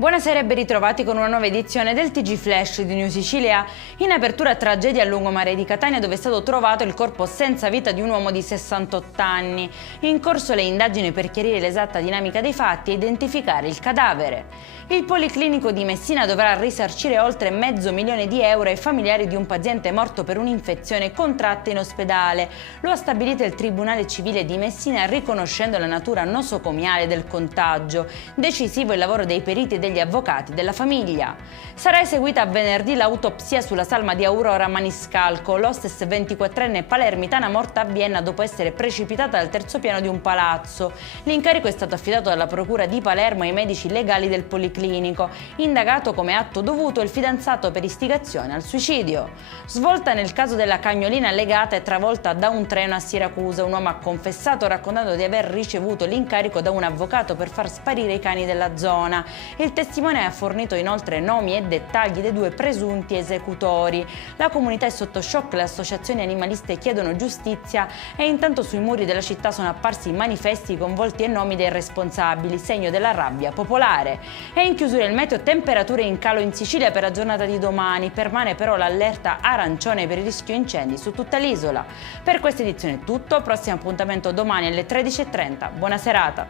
Buonasera e ben ritrovati con una nuova edizione del TG Flash di New Sicilia. In apertura, tragedia a lungomare di Catania, dove è stato trovato il corpo senza vita di un uomo di 68 anni. In corso le indagini per chiarire l'esatta dinamica dei fatti e identificare il cadavere. Il Policlinico di Messina dovrà risarcire oltre €500.000 ai familiari di un paziente morto per un'infezione contratta in ospedale. Lo ha stabilito il Tribunale Civile di Messina, riconoscendo la natura nosocomiale del contagio. Decisivo il lavoro dei periti e degli avvocati della famiglia. Sarà eseguita venerdì l'autopsia sulla salma di Aurora Maniscalco, l'hostess 24enne palermitana morta a Vienna dopo essere precipitata dal terzo piano di un palazzo. L'incarico è stato affidato dalla Procura di Palermo ai medici legali del Policlinico. Indagato come atto dovuto il fidanzato per istigazione al suicidio. Svolta nel caso della cagnolina legata e travolta da un treno a Siracusa. Un uomo ha confessato raccontando di aver ricevuto l'incarico da un avvocato per far sparire i cani della zona. Il testimone ha fornito inoltre nomi e dettagli dei due presunti esecutori. La comunità è sotto shock, le associazioni animaliste chiedono giustizia e intanto sui muri della città sono apparsi manifesti con volti e nomi dei responsabili, segno della rabbia popolare. E in chiusura il meteo, temperature in calo in Sicilia per la giornata di domani, permane però l'allerta arancione per il rischio incendi su tutta l'isola. Per questa edizione è tutto, prossimo appuntamento domani alle 13:30. Buona serata!